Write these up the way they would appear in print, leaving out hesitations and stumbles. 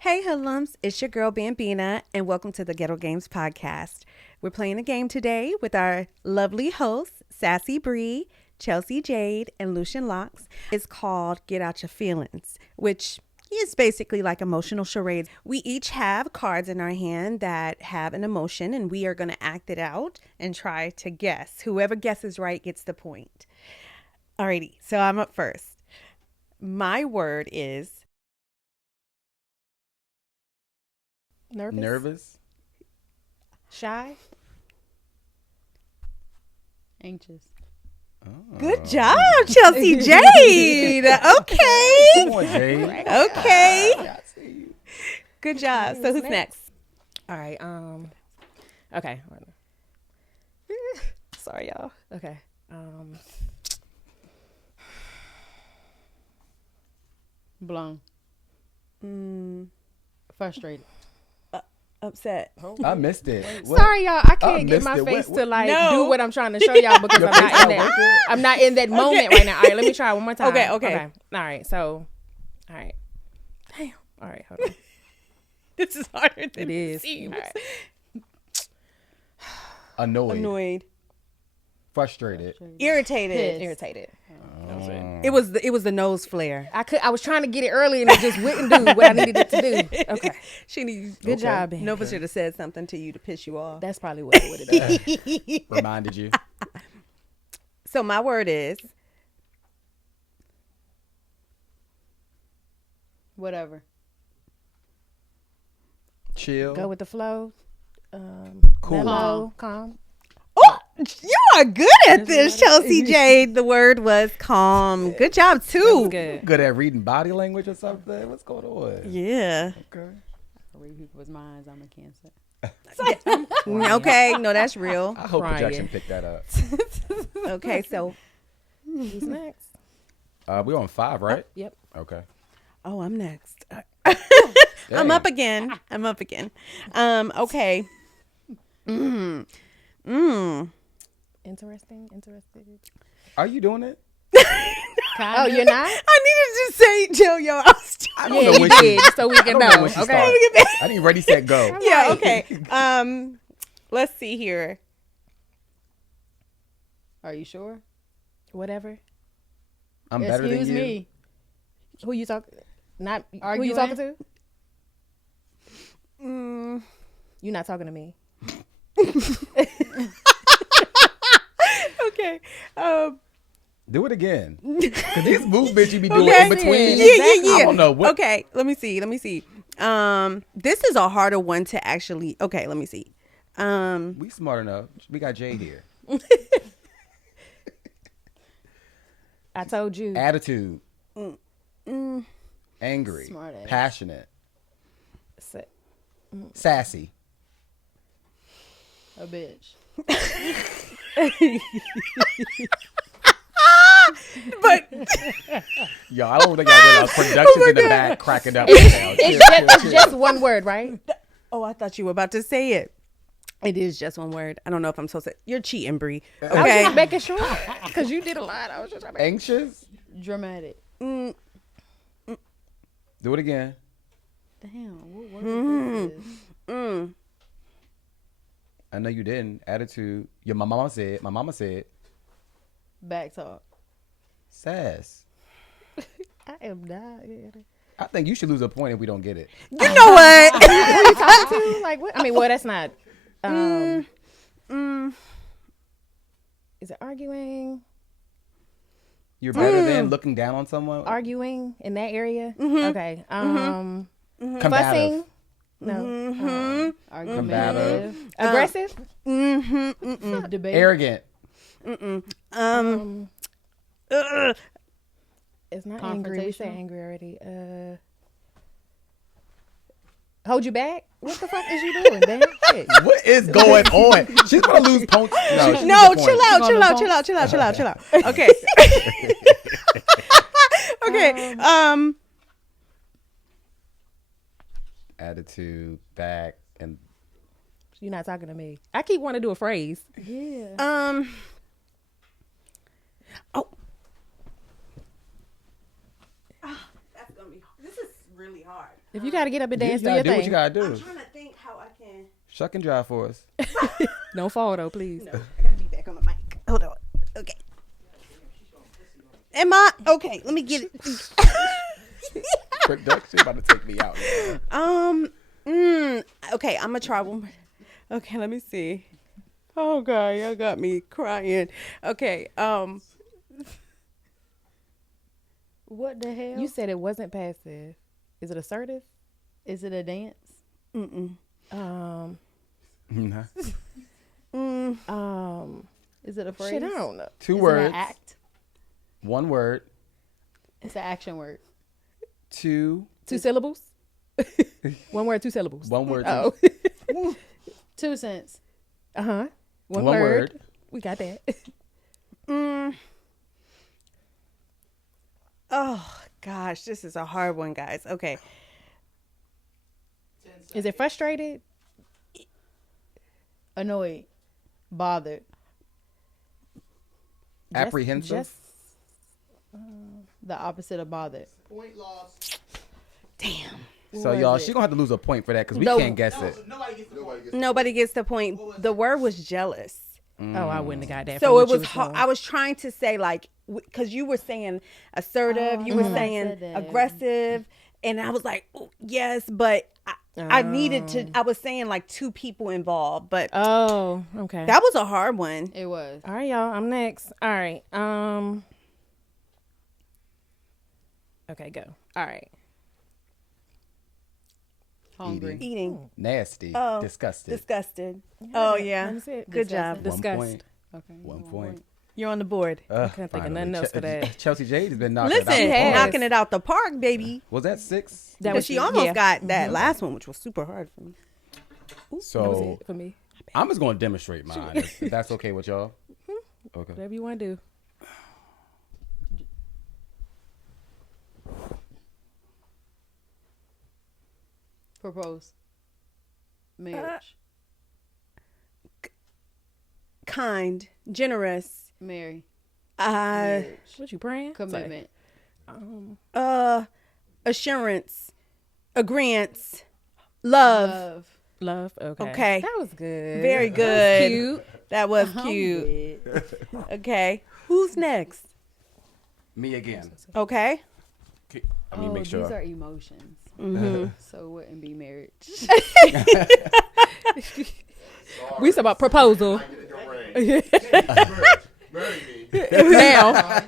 Hey hoodlums, it's your girl Bambina, and welcome to the Ghetto Games podcast. We're playing a game today with our lovely hosts, Sassy Bree, Chelsea Jade, and Lucian Locks. It's called Get Out Your Feelings, which is basically like emotional charades. We each have cards in our hand that have an emotion, and we are going to act it out and try to guess. Whoever guesses right gets the point. Alrighty, so I'm up first. My word is Nervous. Shy. Anxious. Oh. good job, Chelsea Jade. Okay. Come on, Jade. Okay. I see you. Good job. So who's next? All right. Okay. Sorry, y'all. Okay. Blown. Frustrated. Upset. I missed it. What? Sorry, y'all. I can't get missed my it. face What- to like No. do what I'm trying to show y'all because Your I'm face not in not working? that. I'm not in that moment right now. All right, let me try one more time. Okay. All right. So, all right. Damn. All right. Hold on. This is harder than It is. seems. All right. Annoyed. Frustrated. Irritated. Pissed. Irritated. It was the nose flare. I was trying to get it early and it just wouldn't do what I needed it to do. Okay. She needs. Good Okay. job, babe. Nova should have said something to you to piss you off. That's probably what it would have done. Reminded you. So my word is Whatever. Chill. Go with the flow. Cool. Mellow, calm. oh, you are good at this, Chelsea Jade. The word was calm. Good job too. Good. Good at reading body language or something. What's going on? Yeah. Okay. I read people's minds. I'm a Cancer. Okay. No, that's real. I hope Crying. projection picked that up. Okay. So, Who's next? We're on 5, right? Yep. Okay. oh, I'm next. Dang. I'm up again. Okay. Interesting. Are you doing it? Oh, you're not? I needed to say, tell y'all. I was I don't Yeah, know you when she- did, so we can I don't know. when she Okay. started. I need ready, set, go. yeah. Okay. Let's see here. Are you sure? Whatever. I'm better than Excuse you. me. Who you talking? Not who Arguing? you talking to? Mm. You not talking to me? Okay. Do it again. Because these movements you be doing Okay. in between. Yeah. I don't know what. Okay. Let me see. This is a harder one to actually. Okay. Let me see. We smart enough. We got Jade here. I told you. Attitude. Angry. Smart ass. Passionate. Sa- Sassy. A bitch. But Yo, I don't think I realize production's in the back cracking up right now. It's just one word, right? oh, I thought you were about to say it. It is just one word. I don't know if I'm supposed to. You're cheating, Bree. I was Okay. just making sure because you did a lot. I was just trying to. Anxious. Dramatic. Do it again. Damn. What word is this? I know you didn't. Attitude. My mama said. Back talk. Sass. I am not. I think you should lose a point if we don't get it. You know what? Who you talking to? Like what? I mean, well, that's not. Is it arguing? You're better than looking down on someone. Arguing in that area? Okay. Combative. Fussing? No. Argumentative. Aggressive? Debate. Arrogant. It's not angry. We said Confrontational. angry already. Hold you back? What the fuck is you doing, man? Shit. What is going on? She's gonna lose points. No, she No, needs a chill point. out. Okay. Okay. Attitude, back, and You're not talking to me. I keep wanting to do a phrase. Yeah. Oh. That's gonna be. This is really hard. If you gotta get up and You dance, do gotta your do what thing. you gotta I'm do. trying to think how I can. Shuck and drive for us. Don't fall though, please. No, I gotta be back on the mic. Hold on. Okay. Am I okay? Let me get it. Production about to take me out. Okay, I'm gonna try one more. Okay, let me see. Oh God, y'all got me crying. Okay, What the hell? You said it wasn't passive. Is it assertive? Is it a dance? Um, Nah. Is it a phrase? shit, I don't know. 2 Is it words. an act? 1 word. It's an action word. 2. 2 syllables? 1 word, 2 syllables. 1 word. Oh. 2 cents. Uh-huh. One One word. word. We got that. oh gosh, this is a hard one, guys. Okay, Is it frustrated? Annoyed. Bothered. Apprehensive. Just The opposite of bothered. Point lost. damn. So What y'all, was she it? gonna have to lose a point for that because we No. can't guess it. Nobody gets the point. Nobody gets the point. The word was jealous. Oh, I wouldn't have got that. So from it what you was hard. doing. I was trying to say like, because you were saying assertive, you were I saying said that. aggressive, and I was like, oh, yes, but I needed to. I was saying like 2 people involved, but Oh, okay. that was a hard one. It was. All right, y'all. I'm next. All right. Okay, go. All right. Hungry. Eating. Eating, Nasty. Oh, Disgusted. disgusted. Oh yeah, Let me see it. good job. One Disgust. point. Okay. 1 point. You're on the board. I couldn't think of nothing else for that. Chelsea Jade has been knocking Listen, it out. the has. park. knocking it out the park, baby. Was that 6? That Because she almost yeah, got that last one, which was super hard for me. that was So it for me. I'm just gonna demonstrate mine. If that's okay with y'all. Okay. Whatever you want to do. Propose. Marriage. Kind, generous, Marry. uh, What you praying? Commitment. assurance, agreement, love. Love. Love. Okay. Okay. That was good. Very good. Cute. That was I'm cute. dead. Okay, who's next? Me again. Okay. Let me make sure. These are emotions. So it wouldn't be marriage. We talking about proposal. I get it, don't ring. Marry me. Now.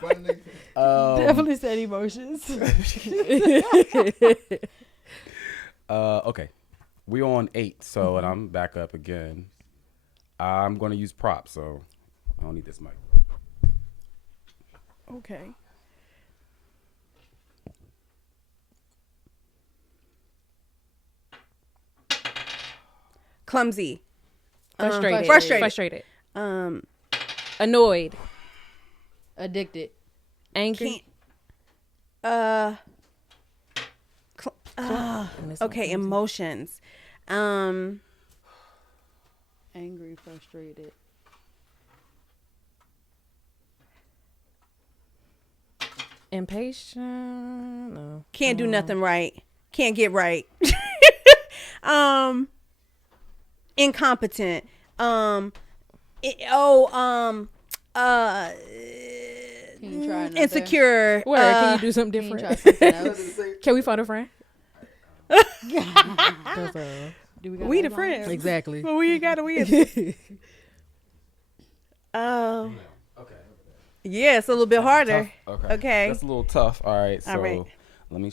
Funding. Definitely said emotions. Okay. We on 8, so and I'm back up again. I'm gonna use props, so I don't need this mic. Okay. Clumsy. Frustrated. Frustrated. Frustrated. Um, Annoyed. Addicted. Angry. okay, emotions. Angry. Frustrated. Impatient. No. Can't do nothing right. Can't get right. Incompetent. Can you try another? Insecure. Where can you do something Can you different? try something else? Can we find a friend? Do we got We the those on? friends. Exactly. Well, we got to we. Oh. Okay. Yeah, it's a little bit harder. Okay. Okay. That's a little tough. All right. So All right. let me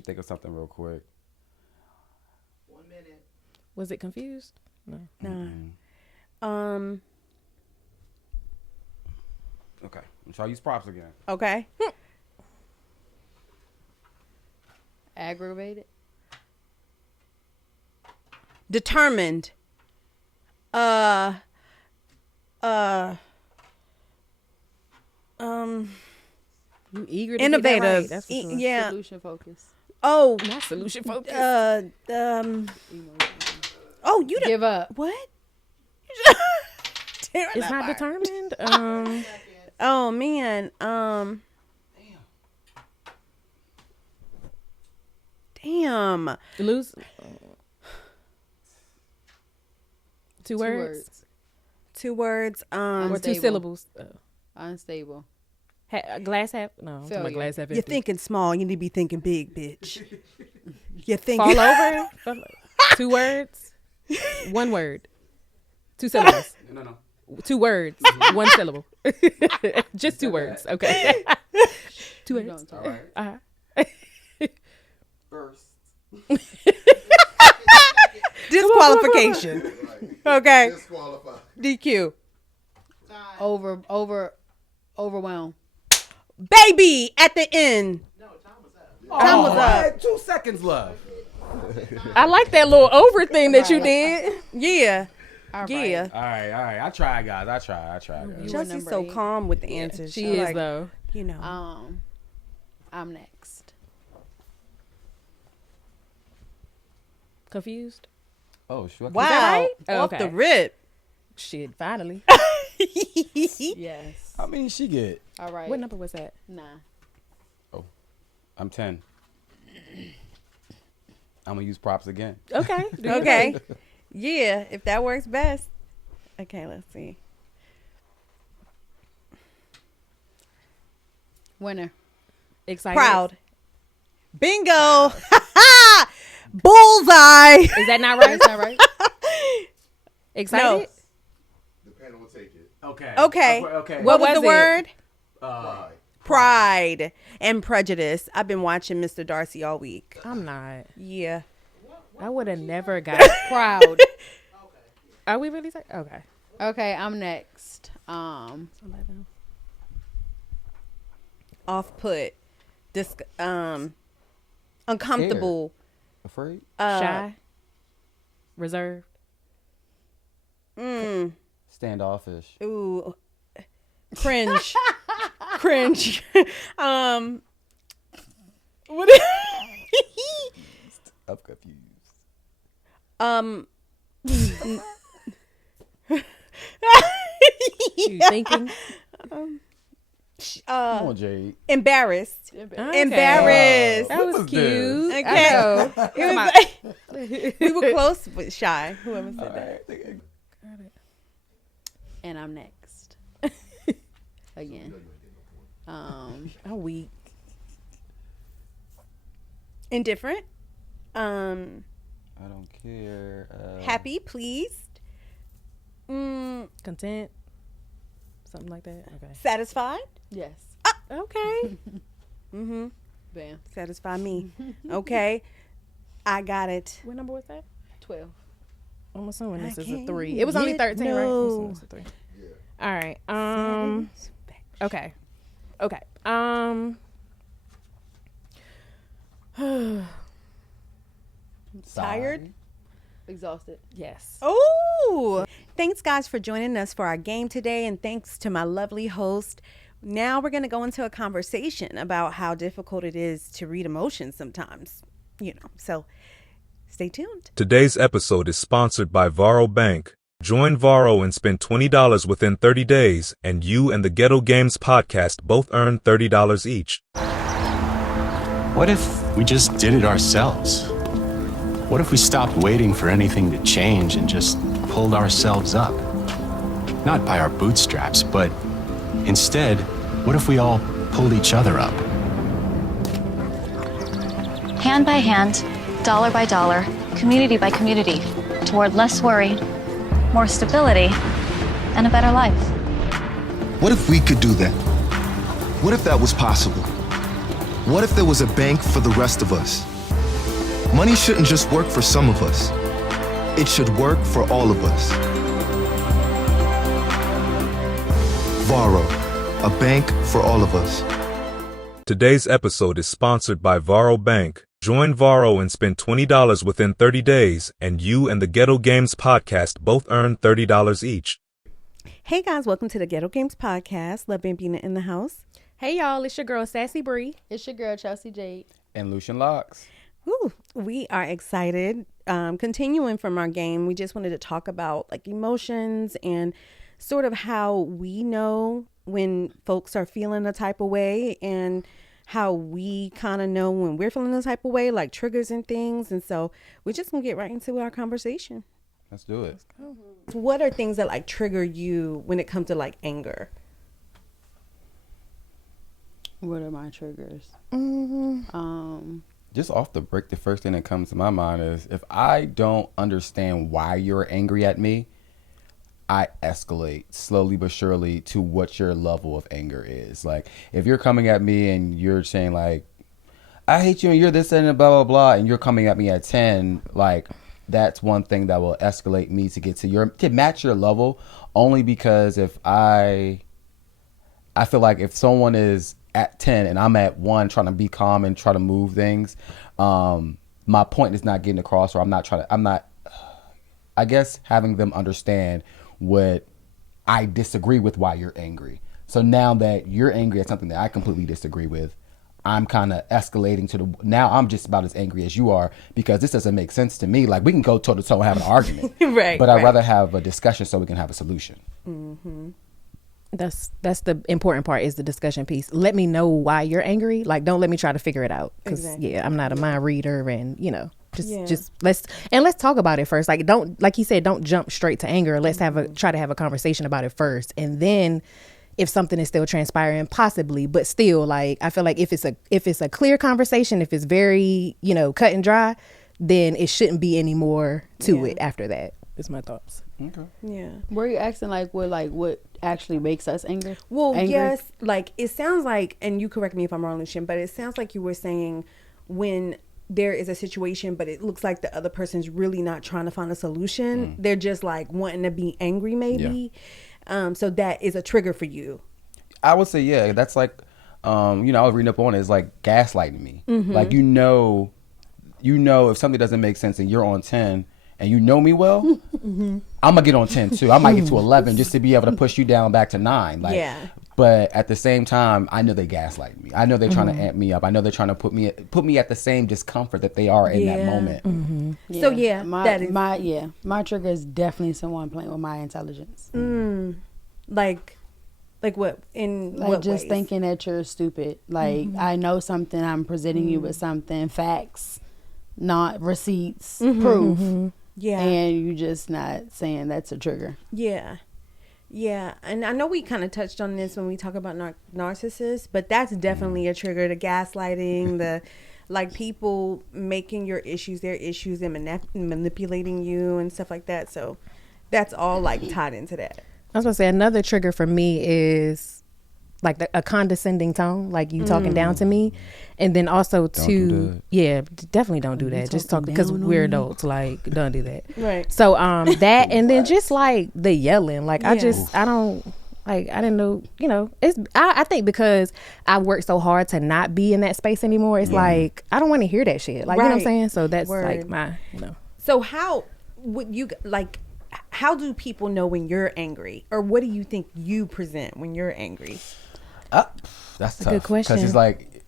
think of something real quick. 1 minute. Was it confused? No. No. Okay. I'm trying to use props again. Okay. Aggravated. Determined. You eager to Innovative. Get that right. That's for sure. Yeah. Solution focused. Oh. Not solution focused. Emotion. Oh, you don't. Give up. What? It's not determined. Oh man. Lose. Two Two words. 2 words. Or 2 Unstable. syllables. Unstable. Glass half. No, I'm talking about Failure. glass half You're empty. thinking small. You need to be thinking big, bitch. You're thinking. Fall over. 2 words. 1 word. 2 syllables. No. 2 words. 1 syllable. Just 2 words. Okay. 2 You words. don't All talk. right. First. Disqualification. Okay. Disqualified. DQ. Overwhelmed. Baby at the end. Time was up. 2 seconds left. I like that little over thing that you did. Yeah. All right. Yeah. All right. I tried, guys. I tried. Guys. were Chelsea's number so 8. calm with the answers. She She's is like, though. You know. I'm next. Confused. Oh, sure. Wow. right? Oh, Off okay. the rip. Shit. Finally. Yes. How many she get? All right. What number was that? 9. I'm 10. I'm gonna use props again. Okay. Okay. Yeah, if that works best. Okay, let's see. Winner. Excited. Proud. Bingo. Bullseye. Is that not right? Is that right? Excited. The panel will take it. Okay. Okay. Okay. What was was the it? word? Pride. Pride and prejudice. I've been watching Mr. Darcy all week. I'm not. Yeah. I would have never got. Proud. Are we really saying? Okay. Okay, I'm next. Off put. Uncomfortable. Afraid? Shy. Reserved. Standoffish. Ooh. Cringe. Cringe. What? I'm confused. You thinking? Come on, Jade. Embarrassed. Okay. Embarrassed. That was What was cute. this? I know. It was like, we were close but shy. Whoever said that. And I'm next. Again. I'm weak. Indifferent. I don't care. Happy, pleased. Content. Something like that. Okay. Satisfied. Yes. Okay. Bam. Satisfy me. Okay. I got it. What number was that? 12. I'm assuming this I is a can't 3. It was only get 13, right? I'm no. assuming it's a 3. All right. Okay. Okay. Tired. Exhausted. Yes. Oh, thanks guys for joining us for our game today, and thanks to my lovely host. Now we're going to go into a conversation about how difficult it is to read emotions sometimes, so stay tuned. Today's episode is sponsored by Varo Bank. Join Varo and spend $20 within 30 days, and you and the Ghetto Games podcast both earn $30 each. What if we just did it ourselves? What if we stopped waiting for anything to change and just pulled ourselves up? Not by our bootstraps, but instead, what if we all pulled each other up? Hand by hand, dollar by dollar, community by community, toward less worry, more stability, and a better life. What if we could do that? What if that was possible? What if there was a bank for the rest of us? Money shouldn't just work for some of us. It should work for all of us. Varo, a bank for all of us. Today's episode is sponsored by Varo Bank. Join Varo and spend $20 within 30 days, and you and the Ghetto Games podcast both earn $30 each. Hey guys, welcome to the Ghetto Games podcast. Love Bambina in the house. Hey, y'all. It's your girl, Sassy Bree. It's your girl, Chelsea Jade. And Lucian Locks. Ooh, we are excited. Continuing from our game, we just wanted to talk about emotions and sort of how we know when folks are feeling a type of way and how we kind of know when we're feeling this type of way, like triggers and things. And so we're just gonna get right into our conversation. Let's do it. What are things that like trigger you when it comes to like anger? What are my triggers? Just off the break, the first thing that comes to my mind is if I don't understand why you're angry at me, I escalate slowly but surely to what your level of anger is. Like if you're coming at me and you're saying like, I hate you and you're this and blah, blah, blah, and you're coming at me at 10, like that's one thing that will escalate me to get to match your level, only because if I feel like if someone is at 10 and I'm at 1 trying to be calm and try to move things, my point is not getting across, or I guess having them understand what I disagree with why you're angry. So now that you're angry at something that I completely disagree with, I'm kind of escalating to now I'm just about as angry as you are, because this doesn't make sense to me. Like we can go toe to toe and have an argument, Right. But I'd rather have a discussion so we can have a solution. That's the important part, is the discussion piece. Let me know why you're angry. Like, don't let me try to figure it out. Because Exactly. I'm not a mind reader, and Yeah. just let's talk about it first. Like, don't, like he said, don't jump straight to anger. Let's try to have a conversation about it first, and then if something is still transpiring, possibly, but still, like I feel like if it's a clear conversation, if it's very cut and dry, then it shouldn't be any more to it after that. Is my thoughts. Okay. Yeah. Were you asking what actually makes us angry? Well, angry? yes, like it sounds like, and you correct me if I'm wrong, Lucian, but it sounds like you were saying when there is a situation, but it looks like the other person's really not trying to find a solution. They're just like wanting to be angry, maybe. So that is a trigger for you. I would say, yeah, that's like, I was reading up on it. It's like gaslighting me. Like, if something doesn't make sense and you're on 10 and you know me well, I'm gonna get on 10 too. I might get to 11 just to be able to push you down back to 9. Like, Yeah. But at the same time, I know they gaslight me. I know they're trying to amp me up. I know they're trying to put me at the same discomfort that they are in that moment. So my trigger is definitely someone playing with my intelligence. Like what in Like what just ways? thinking that you're stupid. Like I know something, I'm presenting you with something, facts, not receipts, proof. Yeah. And you just not saying that's a trigger. Yeah. Yeah. And I know we kind of touched on this when we talk about narcissists, but that's definitely a trigger. The gaslighting, the like people making your issues their issues and manipulating you and stuff like that. So that's all like tied into that. I was gonna say another trigger for me is like a condescending tone, like you talking down to me, and then also definitely don't do that. Just talk, because we're adults. Like, don't do that. Right. So that, and then just like the yelling. Like I don't like, I didn't know. It's I think because I worked so hard to not be in that space anymore. It's like I don't want to hear that shit. Like you know what I'm saying. So that's like my So how would you like? How do people know when you're angry, or what do you think you present when you're angry? That's tough. Good question. Because it's like,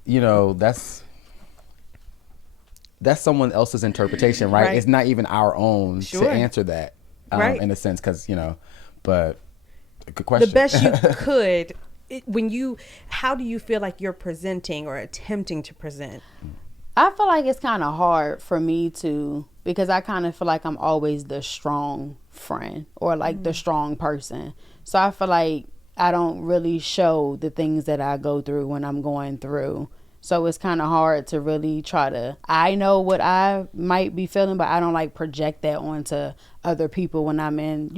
that's someone else's interpretation, right? Right. It's not even our own to answer that, Right. in a sense, because, but good question. The best you could, how do you feel like you're presenting or attempting to present? I feel like it's kind of hard for me to, because I kind of feel like I'm always the strong friend or like the strong person. So I feel like I don't really show the things that I go through when I'm going through. So it's kind of hard to really try to, I know what I might be feeling, but I don't like project that onto other people when I'm in,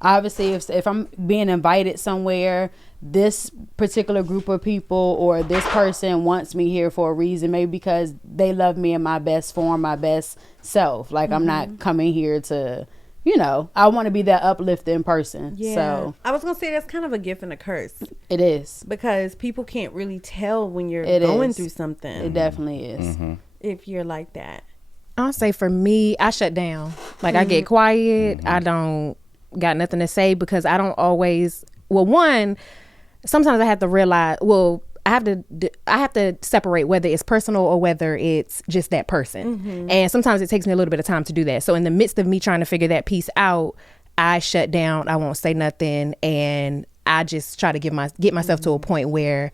obviously if I'm being invited somewhere, this particular group of people or this person wants me here for a reason, maybe because they love me in my best form, my best self. Like I'm not coming here to, I want to be that uplifting person. Yeah. So I was going to say that's kind of a gift and a curse. it is. Because people can't really tell when you're It going is. through something. It definitely is. If you're like that. I'll say for me, I shut down. Like I get quiet. I don't got nothing to say, because I don't always. Well, one, sometimes I have to realize. Well, I have to separate whether it's personal or whether it's just that person. And sometimes it takes me a little bit of time to do that. So in the midst of me trying to figure that piece out, I shut down. I won't say nothing, and I just try to get myself to a point where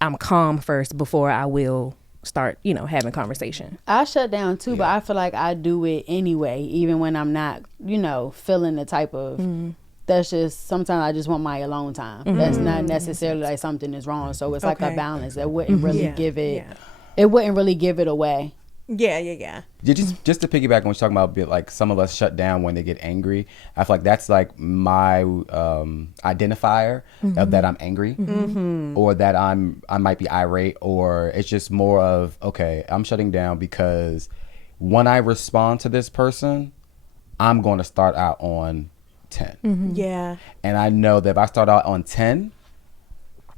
I'm calm first before I will start, having conversation. I shut down too, but I feel like I do it anyway, even when I'm not, feeling the type of. That's just sometimes I just want my alone time. That's not necessarily like something is wrong. So it's like a balance that wouldn't really give it. It wouldn't really give it away. Yeah. Just to piggyback on what you're talking about, like some of us shut down when they get angry. I feel like that's like my identifier of that I'm angry, or that I might be irate, or it's just more of, okay, I'm shutting down because when I respond to this person, I'm going to start out on 10. Yeah. And I know that if I start out on 10,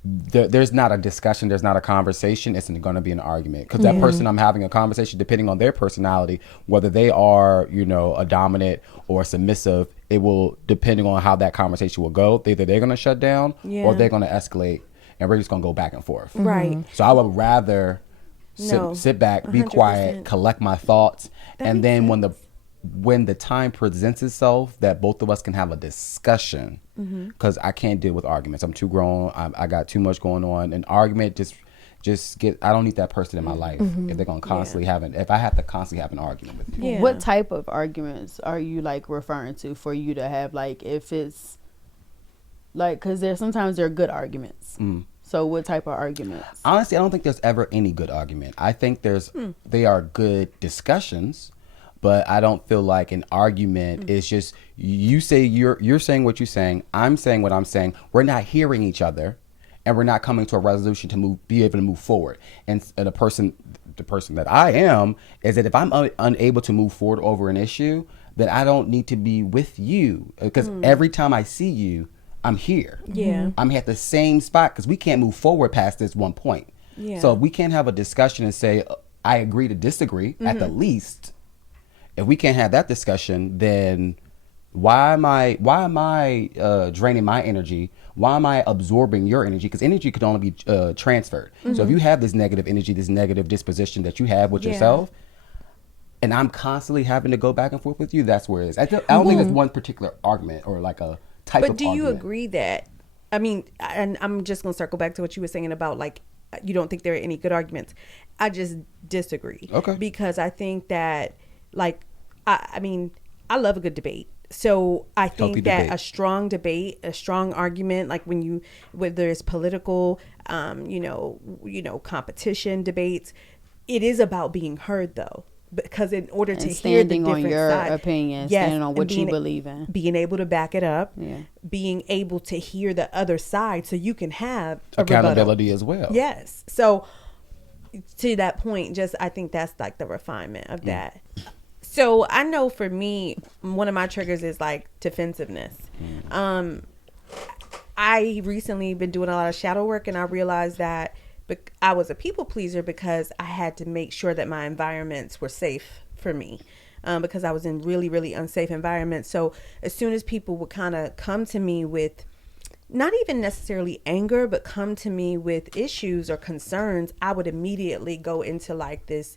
there's not a discussion, there's not a conversation, it's going to be an argument, because that person I'm having a conversation, depending on their personality, whether they are a dominant or submissive, it will, depending on how that conversation will go, either they're going to shut down or they're going to escalate, and we're just going to go back and forth. Right. So I would rather sit back, be 100%. quiet, collect my thoughts, and then when the time presents itself that both of us can have a discussion, because I can't deal with arguments. I'm too grown. I got too much going on. An argument I don't need that person in my life if they're going to constantly if I have to constantly have an argument with you. Yeah. What type of arguments are you like referring to for you to have, like, if it's like, because sometimes they're good arguments. So what type of arguments? Honestly, I don't think there's ever any good argument. I think they are good discussions. But I don't feel like an argument is just you say you're saying what you're saying, I'm saying what I'm saying. We're not hearing each other, and we're not coming to a resolution to be able to move forward. And the person that I am is that if I'm unable to move forward over an issue, then I don't need to be with you, because every time I see you, I'm here. Yeah. I'm at the same spot, because we can't move forward past this one point. Yeah. So if we can't have a discussion and say I agree to disagree at the least. If we can't have that discussion, then why am I draining my energy? Why am I absorbing your energy? Because energy could only be transferred. So if you have this negative energy, this negative disposition that you have with yourself, and I'm constantly having to go back and forth with you, that's where it is. I don't think there's one particular argument or like a type of argument. But do you agree that, I mean, and I'm just going to circle back to what you were saying about, like, you don't think there are any good arguments. I just disagree. Okay. Because I think that, like, I mean, I love a good debate. So I think that a strong debate, a strong argument, like whether it's political, competition debates, it is about being heard, though. Because in order to hear the different on your side, opinion, standing on what you believe in, being able to back it up, being able to hear the other side, so you can have accountability as well. Yes. So to that point, I think that's like the refinement of that. So I know for me, one of my triggers is like defensiveness. I recently been doing a lot of shadow work, and I realized that I was a people pleaser because I had to make sure that my environments were safe for me, because I was in really, really unsafe environments. So as soon as people would kind of come to me with not even necessarily anger, but come to me with issues or concerns, I would immediately go into like this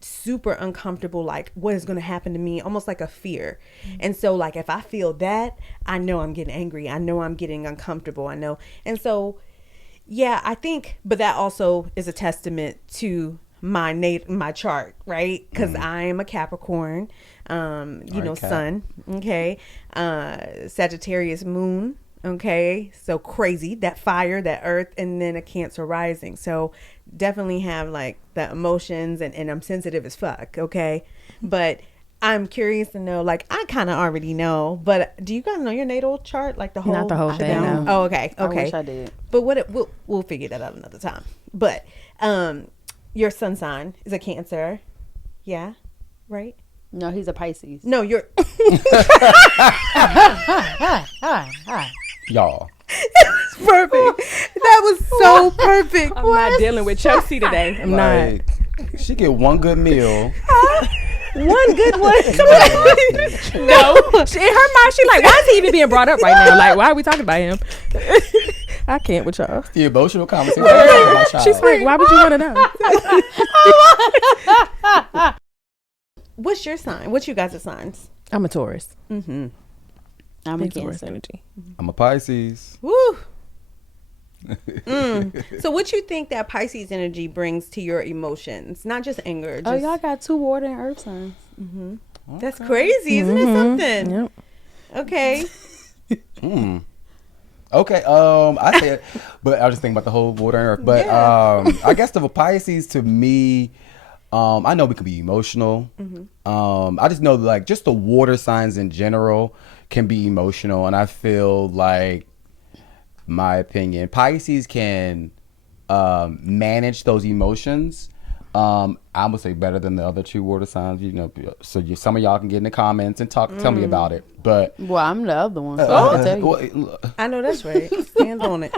super uncomfortable, like what is going to happen to me, almost like a fear. And so like if I feel that, I know I'm getting angry, I know I'm getting uncomfortable, I know. And so I think, but that also is a testament to my chart, right? Because I am a Capricorn, sun, okay, Sagittarius moon, okay, so crazy, that fire, that earth, and then a Cancer rising. So definitely have like the emotions, and I'm sensitive as fuck, okay? But I'm curious to know, like, I kind of already know, but do you guys know your natal chart, like the whole? Not the whole thing. No. Oh, okay. I wish I did. But we'll figure that out another time. But your sun sign is a Cancer, yeah, right? No, he's a Pisces. No, you're. Y'all. Perfect. That was so perfect. I'm not dealing with Chelsea today. I'm not. She get one good meal. One good one. No. In her mind, she's like, why is he even being brought up right now? Like, why are we talking about him? I can't with y'all. The emotional conversation. She's like, why would you want to know? What's your sign? What's you guys' signs? I'm a Taurus. Mm-hmm. I'm a Taurus Cancer. energy. I'm a Pisces. Woo. So what you think that Pisces energy brings to your emotions? Not just anger. Oh, y'all got 2 water and earth signs. That's crazy, isn't it something? Yep. Okay. Okay, I say it, but I was just thinking about the whole water and earth. But I guess the Pisces to me, I know we can be emotional. I just know like just the water signs in general can be emotional, and I feel like, my opinion, Pisces can manage those emotions. I would say better than the other 2 water signs, so some of y'all can get in the comments and tell me about it. But Well, I'm the other one, so I can tell you. I know that's right. Stand on it.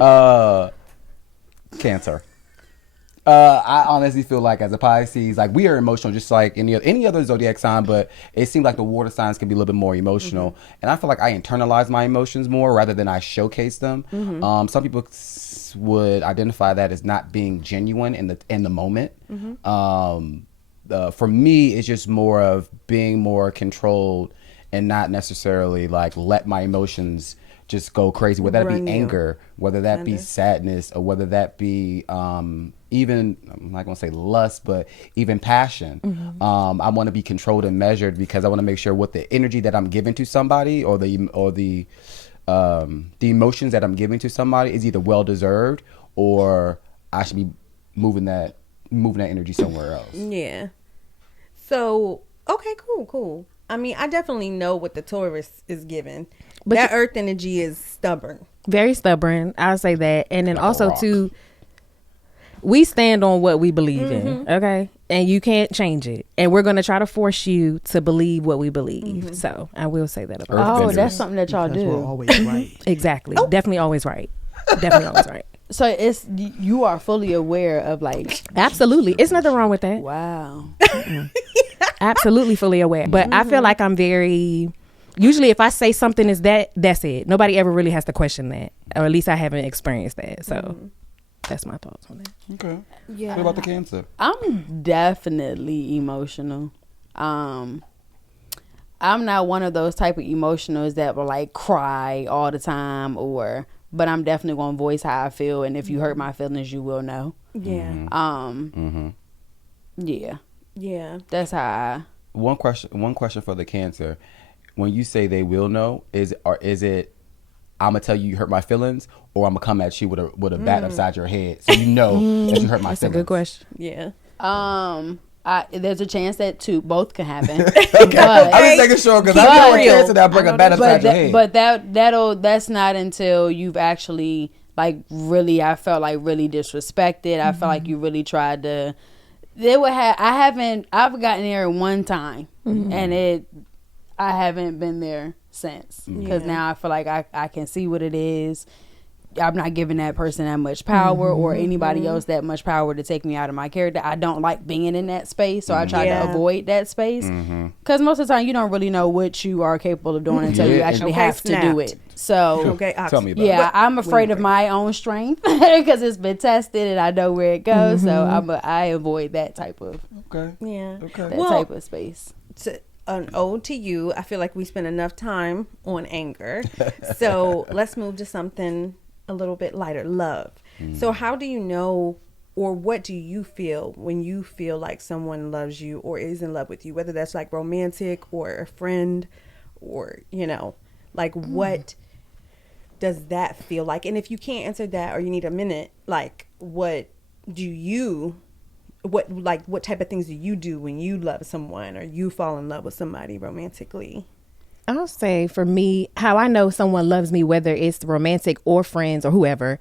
Cancer. I honestly feel like as a Pisces, like we are emotional just like any other zodiac sign, but it seems like the water signs can be a little bit more emotional. And I feel like I internalize my emotions more rather than I showcase them. Some people would identify that as not being genuine in the moment. For me, it's just more of being more controlled and not necessarily like let my emotions just go crazy, whether that be anger, whether that be sadness, or whether that be even, I'm not gonna say lust, but even passion. I want to be controlled and measured because I want to make sure what the energy that I'm giving to somebody or the emotions that I'm giving to somebody is either well deserved or I should be moving that energy somewhere else. Yeah. So, okay, cool. I mean, I definitely know what the Taurus is given. But that earth energy is stubborn. Very stubborn. I'll say that. And then Like also too, we stand on what we believe in, okay? And you can't change it. And we're going to try to force you to believe what we believe. So I will say that about Oh, that's something that y'all do. We're always right. Exactly. Definitely always right. Definitely always right. So you are fully aware of like. Absolutely. It's nothing wrong with that. Wow. Absolutely fully aware. But I feel like I'm very, usually if I say something is that's it. Nobody ever really has to question that. Or at least I haven't experienced that. So that's my thoughts on that. Okay. Yeah. What about the Cancer? I'm definitely emotional. I'm not one of those type of emotionals that will like cry all the time but I'm definitely going to voice how I feel, and if you hurt my feelings, you will know. Yeah. Yeah. Yeah. That's how One question for the Cancer. When you say they will know, is it I'm gonna tell you hurt my feelings, or I'm gonna come at you with a bat upside your head so you know that you hurt my That's feelings? a good question. Yeah. there's a chance that both can happen. I'm just making sure because I know a Cancer that bring a bat upside your head. But that's not until you've actually like really, I felt like really disrespected. I felt like you really tried to. I've gotten there one time, and I haven't been there since because now I feel like I can see what it is. I'm not giving that person that much power or anybody else that much power to take me out of my character. I don't like being in that space, so I try to avoid that space because most of the time you don't really know what you are capable of doing until you actually have to do it. So tell me about it. Yeah, I'm afraid of my own strength because it's been tested and I know where it goes. So I avoid that type of type of space. An ode to you. I feel like we spent enough time on anger, so let's move to something a little bit lighter. Love. So how do you know, or what do you feel when you feel like someone loves you or is in love with you, whether that's like romantic or a friend, or like what does that feel like? And if you can't answer that, or you need a minute, like what type of things do you do when you love someone or you fall in love with somebody romantically? I'll say for me, how I know someone loves me, whether it's romantic or friends or whoever,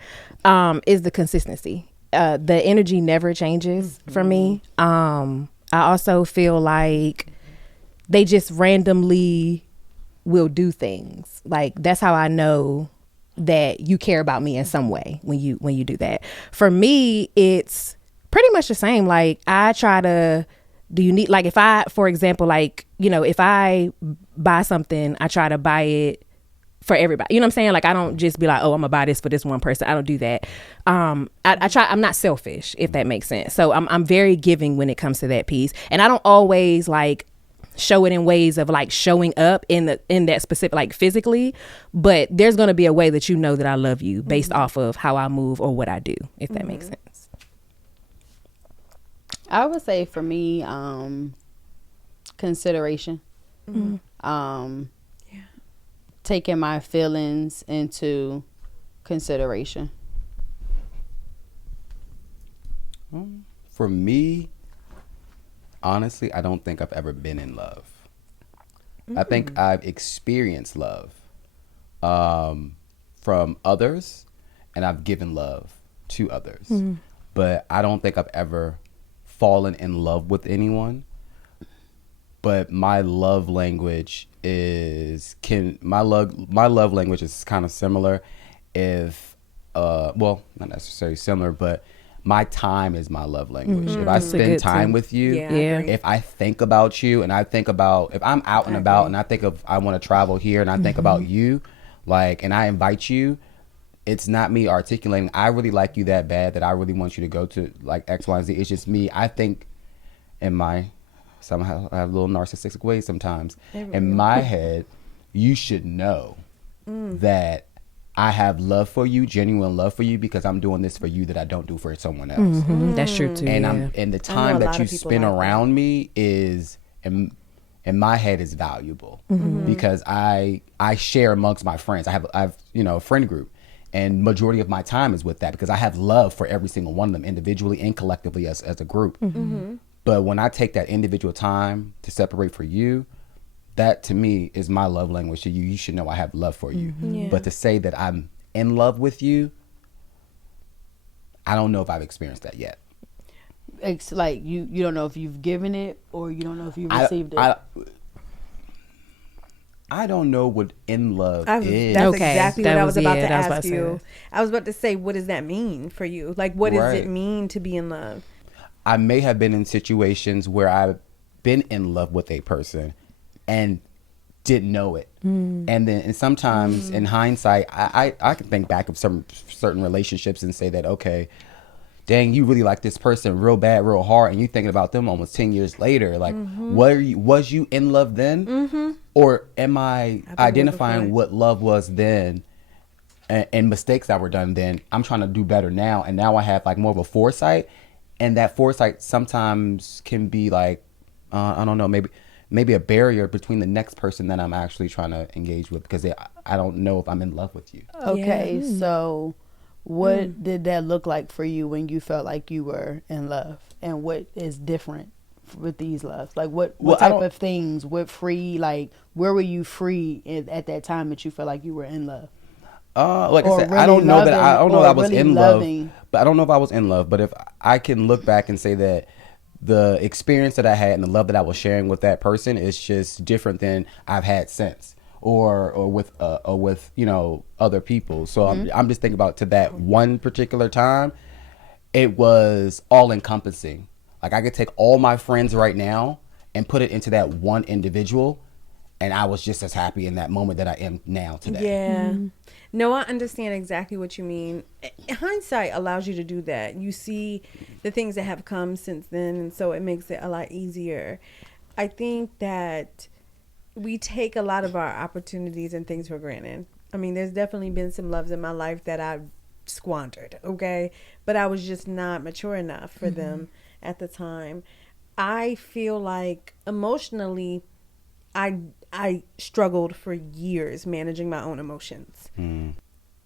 is the consistency. The energy never changes for me. I also feel like they just randomly will do things. Like that's how I know that you care about me in some way when you do that. For me, it's pretty much the same. Like I try to, do you need, like if I, for example, like, if I buy something, I try to buy it for everybody. You know what I'm saying? Like I don't just be like, oh, I'm gonna buy this for this one person. I don't do that. I try, I'm not selfish, if that makes sense. So I'm very giving when it comes to that piece. And I don't always like show it in ways of like showing up in that specific, like physically, but there's going to be a way that you know that I love you based off of how I move or what I do, if that makes sense. I would say for me, consideration. Taking my feelings into consideration. For me, honestly, I don't think I've ever been in love. I think I've experienced love from others, and I've given love to others. But I don't think I've ever fallen in love with anyone. But my love language is my love language is kind of similar. If well, not necessarily similar, but my time is my love language. If I spend time with you, if I think about you, and I think about, if I'm out and about and I think of, I want to travel here and I think about you, like, and I invite you, it's not me articulating, I really like you that bad that I really want you to go to like X, Y, and Z. It's just me. I think somehow I have little narcissistic ways sometimes. In my head, you should know that I have love for you, genuine love for you, because I'm doing this for you that I don't do for someone else. That's true too. And the time that you spend around me is, in my head, is valuable because I share amongst my friends. I have a friend group, and majority of my time is with that because I have love for every single one of them individually and collectively as a group. But when I take that individual time to separate for you, that to me is my love language to you. You should know I have love for you. But to say that I'm in love with you, I don't know if I've experienced that yet. It's like you don't know if you've given it or you don't know if you received it. I don't know what in love is. That's exactly what I was about to ask you. I was about to say, what does that mean for you? Like, what does it mean to be in love? I may have been in situations where I've been in love with a person and didn't know it. And sometimes in hindsight, I can think back of some certain relationships and say that, okay, dang, you really like this person real bad, real hard, and you thinking about them almost 10 years later. Like, was you in love then? Or am I identifying what love was then and mistakes that were done then? I'm trying to do better now, and now I have like more of a foresight, and that foresight sometimes can be like, I don't know, maybe a barrier between the next person that I'm actually trying to engage with because I don't know if I'm in love with you. Okay, so what did that look like for you when you felt like you were in love, and what is different with these loves? Like what type of things? What free, like where were you free at that time that you felt like you were in love? Like I said, I don't know that I was in love, but I don't know if I was in love. But if I can look back and say that the experience that I had and the love that I was sharing with that person is just different than I've had since, or with other people. So I'm just thinking about to that one particular time, it was all encompassing. Like I could take all my friends right now and put it into that one individual, and I was just as happy in that moment that I am now today. Yeah. No, I understand exactly what you mean. Hindsight allows you to do that. You see the things that have come since then, and so it makes it a lot easier. I think that we take a lot of our opportunities and things for granted. I mean, there's definitely been some loves in my life that I've squandered, okay? But I was just not mature enough for them at the time. I feel like emotionally, I struggled for years managing my own emotions.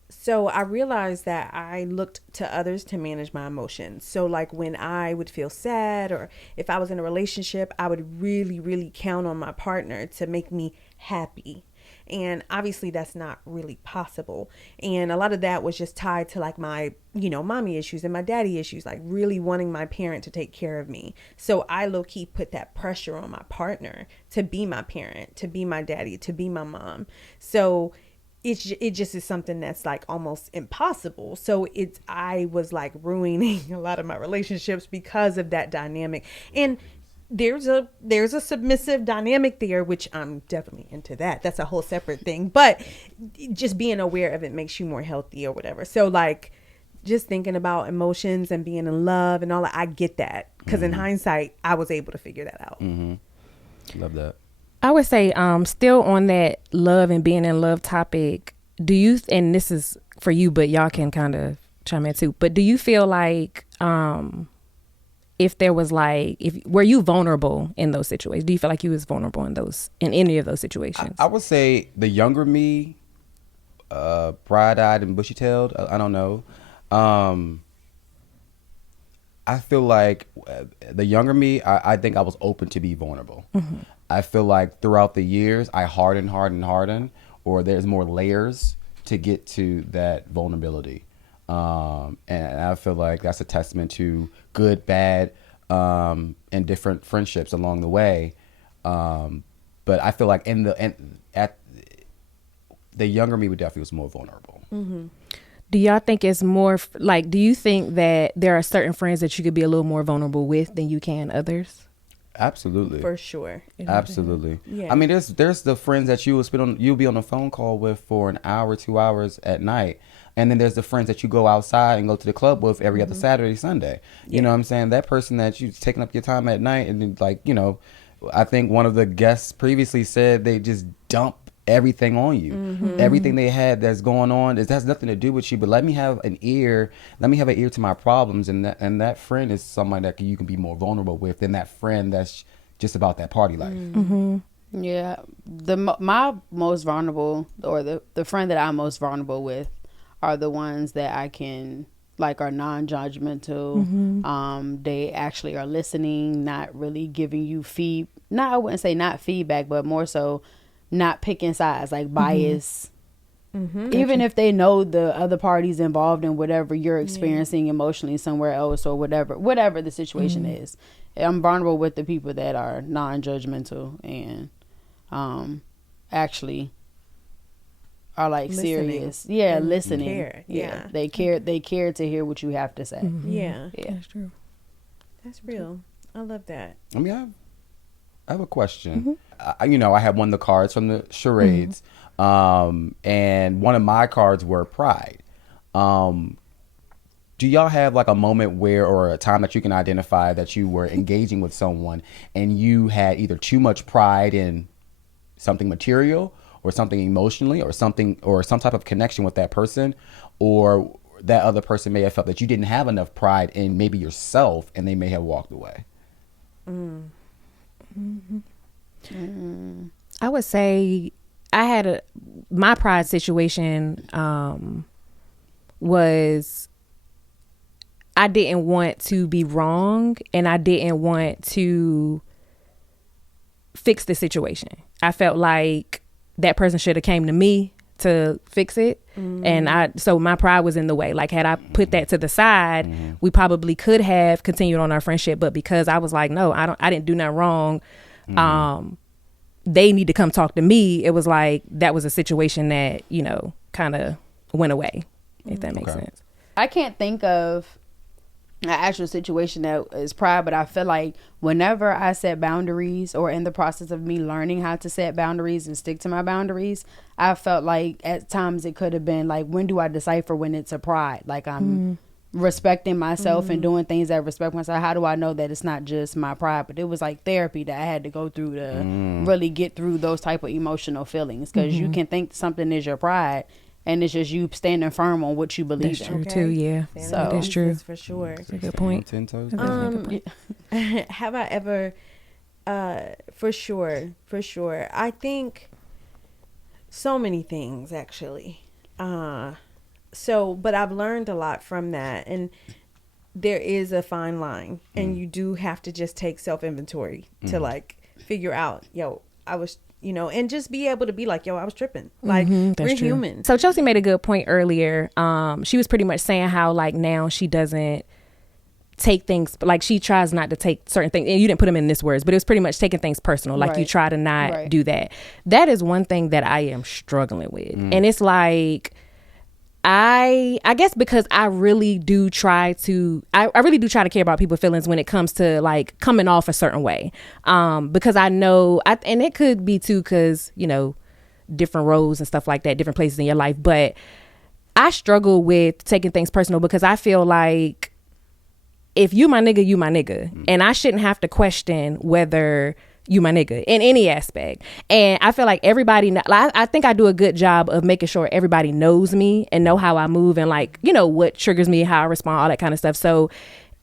So I realized that I looked to others to manage my emotions. So like when I would feel sad, or if I was in a relationship, I would really, really count on my partner to make me happy. And obviously that's not really possible. And a lot of that was just tied to like my, mommy issues and my daddy issues, like really wanting my parent to take care of me. So I low key put that pressure on my partner to be my parent, to be my daddy, to be my mom. So it just is something that's like almost impossible. So I was like ruining a lot of my relationships because of that dynamic. And there's a submissive dynamic there, which I'm definitely into that. That's a whole separate thing. But just being aware of it makes you more healthy or whatever. So like just thinking about emotions and being in love and all that, I get that. Because in hindsight, I was able to figure that out. Love that. I would say, still on that love and being in love topic, do you, and this is for you, but y'all can kind of chime in too, but do you feel like, if there was like, were you vulnerable in those situations? Do you feel like you was vulnerable in any of those situations? I would say the younger me, bright-eyed and bushy-tailed, I don't know. I feel like the younger me, I think I was open to be vulnerable. Mm-hmm. I feel like throughout the years, I hardened, or there's more layers to get to that vulnerability. And I feel like that's a testament to good, bad, and different friendships along the way. But I feel like at the younger me would definitely was more vulnerable. Mm-hmm. Do y'all think it's more like, do you think that there are certain friends that you could be a little more vulnerable with than you can others? Absolutely. For sure. Absolutely. Yeah. I mean, there's the friends that you'll be on a phone call with for an hour, 2 hours at night. And then there's the friends that you go outside and go to the club with every other Saturday, Sunday. You know what I'm saying? That person that you're taking up your time at night, and then, like, you know, I think one of the guests previously said they just dump everything on you. Mm-hmm. Everything they had that's going on has nothing to do with you, but let me have an ear to my problems, and that friend is somebody that you can be more vulnerable with than that friend that's just about that party life. Mm-hmm. Yeah, my most vulnerable, or the friend that I'm most vulnerable with, are the ones that I can, like, are non-judgmental. Mm-hmm. They actually are listening, not really giving you I wouldn't say not feedback, but more so not picking sides, like bias. Mm-hmm. Even if they know the other parties involved in whatever you're experiencing emotionally somewhere else, or whatever the situation is. I'm vulnerable with the people that are non-judgmental and actually are like listening. serious. Yeah, listening. Care. Yeah. They care to hear what you have to say. Mm-hmm. Yeah. That's true. That's real. I love that. I mean, I have a question. Mm-hmm. I had one of the cards from the charades, and one of my cards were pride. Do y'all have like a moment or a time that you can identify that you were engaging with someone and you had either too much pride in something material or something emotionally or some type of connection with that person, or that other person may have felt that you didn't have enough pride in maybe yourself and they may have walked away? Mm-hmm. I would say I had my pride situation was, I didn't want to be wrong and I didn't want to fix the situation. I felt like that person should have came to me to fix it. And so my pride was in the way. Like, had I put that to the side, we probably could have continued on our friendship. But because I was like, no, I didn't do nothing wrong. They need to come talk to me. It was like, that was a situation that, kind of went away, if that makes sense. I can't think of an actual situation that is pride, but I feel like whenever I set boundaries, or in the process of me learning how to set boundaries and stick to my boundaries, I felt like at times it could have been like, when do I decipher when it's a pride? Like, I'm respecting myself and doing things that respect myself. How do I know that it's not just my pride? But it was like therapy that I had to go through to really get through those type of emotional feelings, because you can think something is your pride and it's just you standing firm on what you believe in. That's true too, yeah. So that's true. For sure. That's a good point. Have I ever, for sure. I think so many things, actually. But I've learned a lot from that. And there is a fine line. And you do have to just take self-inventory to, like, figure out, I was... and just be able to be like, I was tripping. Like, we're human. So Chelsea made a good point earlier. She was pretty much saying how, like, now she doesn't take things, like, she tries not to take certain things. And you didn't put them in this words, but it was pretty much taking things personal. Like, you try to not do that. That is one thing that I am struggling with. And it's like, I guess because I really do try to care about people's feelings when it comes to, like, coming off a certain way. Because I know, and it could be too, because, different roles and stuff like that, different places in your life. But I struggle with taking things personal, because I feel like if you my nigga, you my nigga. And I shouldn't have to question whether, you my nigga in any aspect. And I feel like everybody, I think I do a good job of making sure everybody knows me and know how I move and like, you know, what triggers me, how I respond, all that kind of stuff. So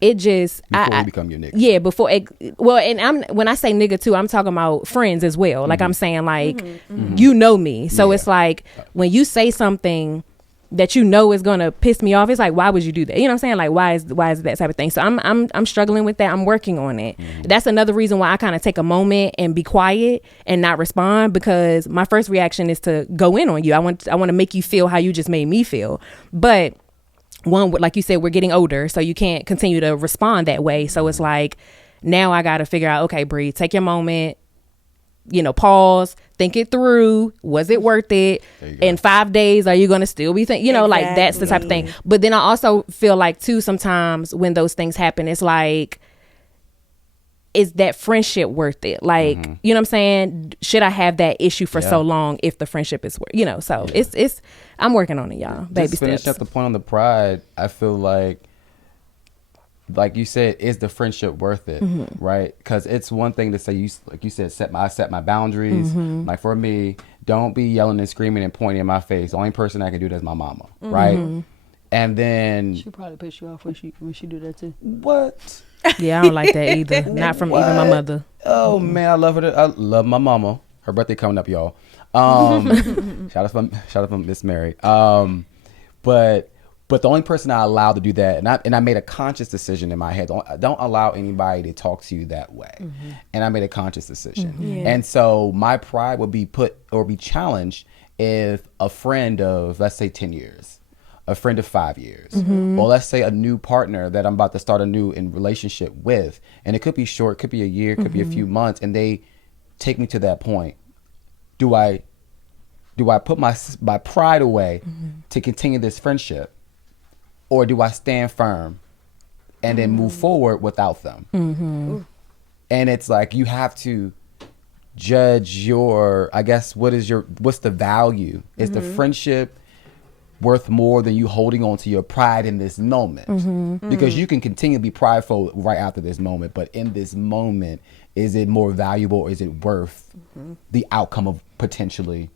it just Before you become your nigga. Yeah, before well, and when I say nigga too, I'm talking about friends as well. Like I'm saying like you know me. So it's like when you say something that you know is gonna piss me off, it's like, why would you do that? You know what I'm saying? Like why is that type of thing? So I'm struggling with that. I'm working on it. That's another reason why I kind of take a moment and be quiet and not respond, because my first reaction is to go in on you. I want to make you feel how you just made me feel. But one, like you said, we're getting older, so you can't continue to respond that way. So it's like now I got to figure out, okay, Bree, take your moment, you know, pause, think it through. Was it worth it? In 5 days, are you going to still be thinking, you know, like that's the type of thing. But then I also feel like too, sometimes when those things happen, it's like, is that friendship worth it? Like, you know what I'm saying? Should I have that issue for so long if the friendship is worth, you know? So it's, I'm working on it, y'all. Baby Just finish steps. up the point on the pride. I feel like you said, is the friendship worth it? Right? Because it's one thing to say, like you said, I set my boundaries. Like for me, don't be yelling and screaming and pointing in my face. The only person I can do that is my mama, right? And then She probably piss you off when she do that too. what? Yeah, I don't like that either. Not from even my mother. Oh man, I love her. I love my mama. Her birthday coming up, y'all. Shout out from Miss Mary. But the only person I allowed to do that, and I made a conscious decision in my head. Don't allow anybody to talk to you that way. And I made a conscious decision. And so my pride would be be challenged if a friend of, let's say, 10 years, a friend of 5 years, or let's say a new partner that I'm about to start a new relationship with, and it could be short, could be a year, could be a few months, and they take me to that point. Do I put my pride away to continue this friendship, or do I stand firm and then move forward without them? And it's like you have to judge I guess, what's the value? Is the friendship worth more than you holding on to your pride in this moment? Because you can continue to be prideful right after this moment, but in this moment, is it more valuable, or is it worth the outcome of potentially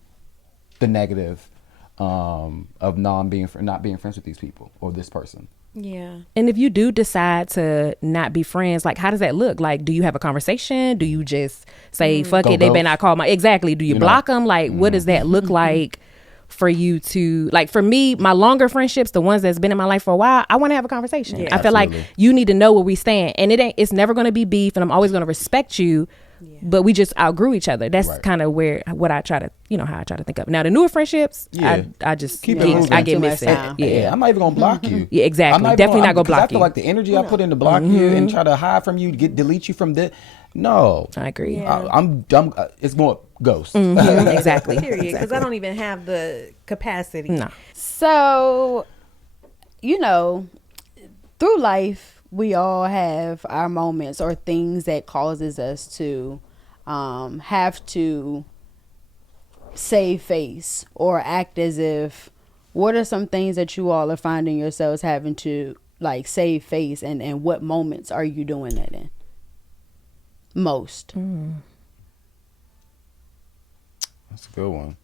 the negative of not being friends with these people or this person? Yeah. And if you do decide to not be friends, like, how does that look? Like, do you have a conversation? Do you just say, fuck it, they better not call exactly. Do you block them? Like, what does that look like for you to, like, for me, my longer friendships, the ones that's been in my life for a while, I want to have a conversation. Yeah. I feel like you need to know where we stand, and it's never going to be beef, and I'm always going to respect you. But we just outgrew each other. That's kind of what I try to, how I try to think of. Now the newer friendships, I just keep it moving. I get Too much missed. time. Yeah, I'm not even gonna block you. Yeah, exactly. I'm Definitely not gonna block I feel you. like the energy I put in to block you and try to hide from you, delete you from this. No, I agree. I'm dumb. It's more ghost. Exactly. Period. Because I don't even have the capacity. No. So, through life, we all have our moments or things that causes us to have to save face or act as if. What are some things that you all are finding yourselves having to like save face, and what moments are you doing that in most? That's a good one.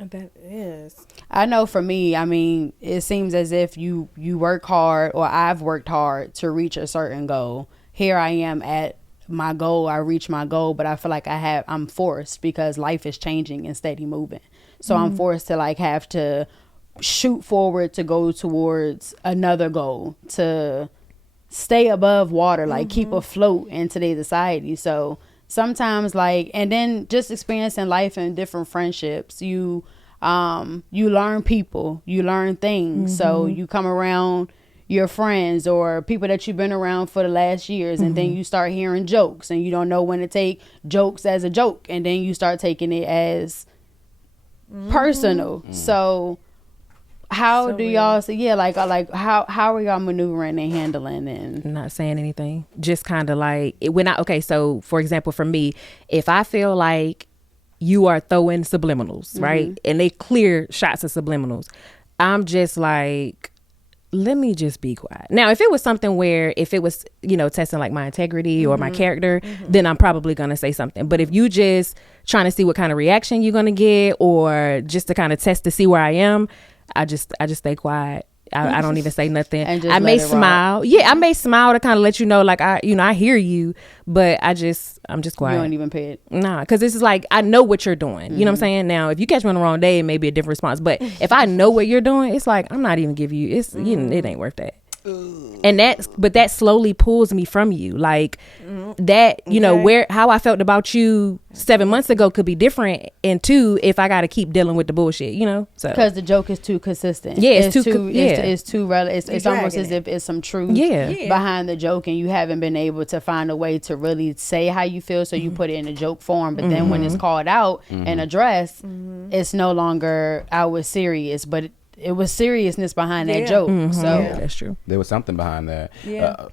That is. I know for me, I mean, it seems as if you work hard, or I've worked hard to reach a certain goal. Here I am at my goal. I reach my goal, but I feel like I'm forced because life is changing and steady moving. So I'm forced to like have to shoot forward to go towards another goal, to stay above water, like keep afloat in today's society. So sometimes and then just experiencing life and different friendships, you learn people, you learn things. So you come around your friends or people that you've been around for the last years, and then you start hearing jokes, and you don't know when to take jokes as a joke, and then you start taking it as personal. So how do y'all say, how are y'all maneuvering and handling and not saying anything? Just kind of like so for example, for me, if I feel like you are throwing subliminals, right? And they clear shots of subliminals, I'm just like, let me just be quiet. Now, if it was something where if it was, testing like my integrity or my character, then I'm probably going to say something. But if you just trying to see what kind of reaction you're going to get or just to kind of test to see where I am, I just stay quiet. I don't even say nothing. I may smile. Yeah, I may smile to kind of let you know, like I hear you, but I'm just quiet. You don't even pay it. Nah, because this is like I know what you're doing. You know what I'm saying? Now, if you catch me on the wrong day, it may be a different response. But if I know what you're doing, it's like I'm not even giving you. It ain't worth that. And that slowly pulls me from you, like that. How I felt about you 7 months ago could be different in 2 if I got to keep dealing with the bullshit. So because the joke is too consistent. Yeah, it's too relevant. It's almost as if it's some truth behind the joke, and you haven't been able to find a way to really say how you feel. So you put it in a joke form, but then when it's called out and addressed, it's no longer I was serious, but it was seriousness behind that joke. So that's true. There was something behind that. Yeah.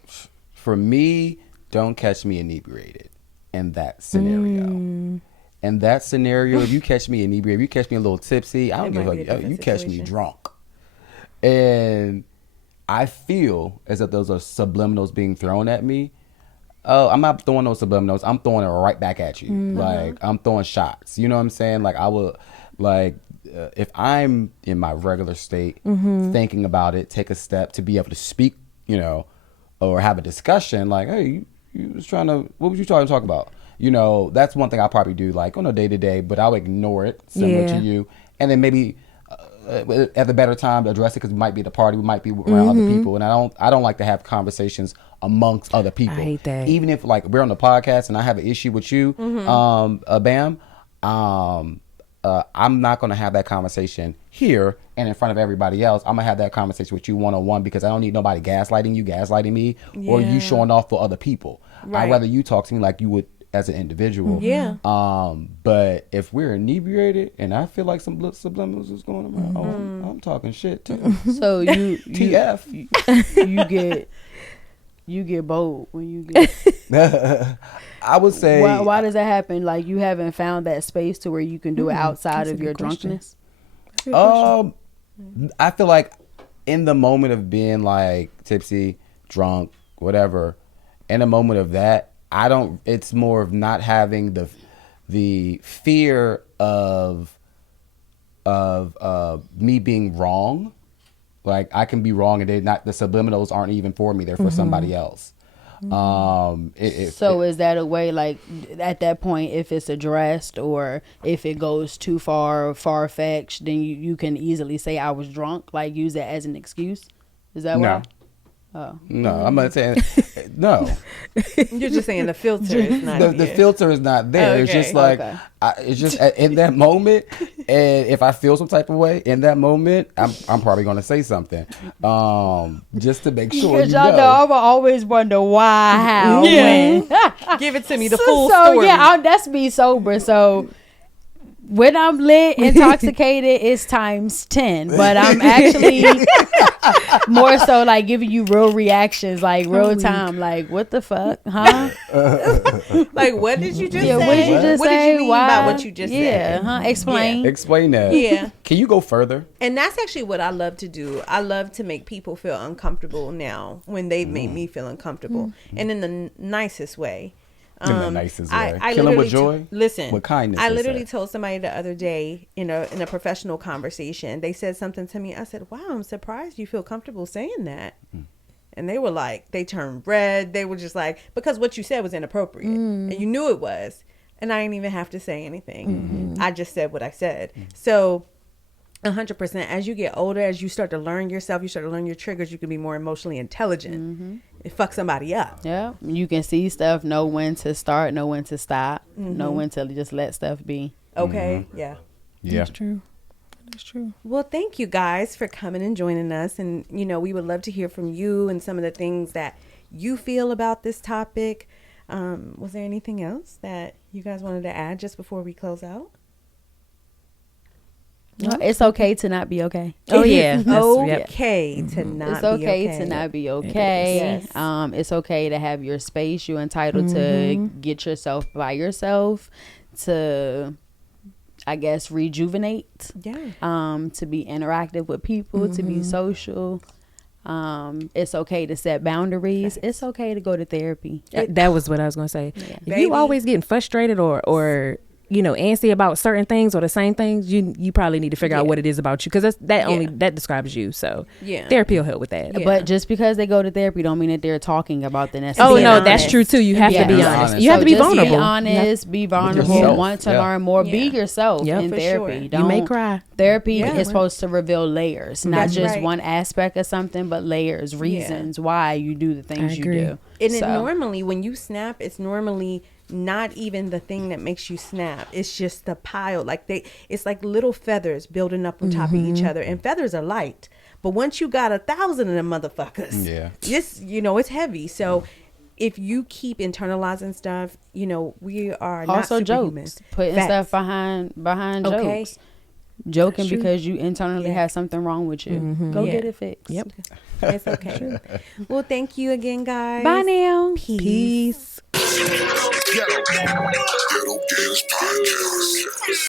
For me, don't catch me inebriated in that scenario. In that scenario, if you catch me inebriated, if you catch me a little tipsy, I don't give a fuck. You catch me drunk. And I feel as if those are subliminals being thrown at me. Oh, I'm not throwing those subliminals. I'm throwing it right back at you. Like, I'm throwing shots. You know what I'm saying? Like, I would, like, if I'm in my regular state, thinking about it, take a step to be able to speak, or have a discussion, like, hey, you was trying to, what was you trying to talk about? That's one thing I probably do, like, on a day-to-day, but I'll ignore it, similar to you. And then maybe at the better time to address it, because we might be at a party, we might be around other people. And I don't like to have conversations amongst other people. I hate that. Even if, like, we're on the podcast and I have an issue with you, Bam, I'm not going to have that conversation here and in front of everybody else. I'm going to have that conversation with you one-on-one, because I don't need nobody gaslighting me, or you showing off for other people. I'd rather you talk to me like you would as an individual. Yeah. But if we're inebriated and I feel like some subliminals is going around, I'm talking shit too. So you TF. you get bold when you get. I would say. Why does that happen? Like, you haven't found that space to where you can do it outside of your drunkenness? I feel like in the moment of being like tipsy, drunk, whatever, in a moment of that, it's more of not having the fear of me being wrong. Like, I can be wrong, and the subliminals aren't even for me; they're for somebody else. So is that a way, like, at that point, if it's addressed or if it goes too far-fetched, then you can easily say I was drunk, like, use that as an excuse? Is that why? Oh. No, I'm not saying no. You're just saying the filter is not the filter is not there. Okay. It's just like it's just in that moment, and if I feel some type of way in that moment, I'm probably gonna say something, just to make sure. Because y'all know I will always wonder why, how, when. Give it to me the full story. Yeah, that's me sober. So when I'm lit, intoxicated, it's times 10. But I'm actually more so like giving you real reactions, like real time. Like, what the fuck, huh? Like, what did you just say? What did you just say? What did you mean Why? by what you just said? Yeah, huh? Explain. Explain that. Yeah. Can you go further? And that's actually what I love to do. I love to make people feel uncomfortable now when they've made me feel uncomfortable, and in the nicest way. In the nicest way. I Kill 'em with literally joy? Listen, With kindness. I literally told somebody the other day, in a professional conversation, they said something to me. I said, wow, I'm surprised you feel comfortable saying that. And they were like, they turned red. They were just like, because what you said was inappropriate. And you knew it was. And I didn't even have to say anything. I just said what I said. So 100%, as you get older, as you start to learn yourself, you start to learn your triggers, you can be more emotionally intelligent. It fucks somebody up. Yeah, you can see stuff, know when to start, know when to stop, know when to just let stuff be. Okay, yeah. That's true. That's true. Well, thank you guys for coming and joining us. And, we would love to hear from you and some of the things that you feel about this topic. Was there anything else that you guys wanted to add just before we close out? No, it's okay to not be okay. Oh yeah, It's okay to not It's be okay okay. to not be okay. Yes. It's okay to have your space. You're entitled to get yourself by yourself, to, I guess, rejuvenate. Yeah. To be interactive with people, to be social. It's okay to set boundaries. It's okay to go to therapy. That was what I was gonna say. If Baby. you always getting frustrated or antsy about certain things or the same things, you probably need to figure out what it is about you, because that describes you. So therapy will help with that. But just because they go to therapy don't mean that they're talking about the necessary. Oh no, honest. that's true too. You have to be honest. You have to be just vulnerable. Be honest. Be vulnerable. yourself. Want to learn more. Be yourself in for therapy. sure. Don't, You may cry. Therapy is supposed to reveal layers, not That's just right. one aspect of something, but layers, reasons why you do the things you agree. do. And it normally, when you snap, it's normally not even the thing that makes you snap. It's just the pile. It's like little feathers building up on top of each other. And feathers are light. But once you got 1,000 of them motherfuckers, it's heavy. So if you keep internalizing stuff, we are not Also superhuman. jokes, putting Facts. stuff behind Okay. jokes. Joking because you internally have something wrong with you. Go get it fixed. Yep. It's okay. Well, thank you again, guys. Bye now. Peace. Ghetto Games Podcast.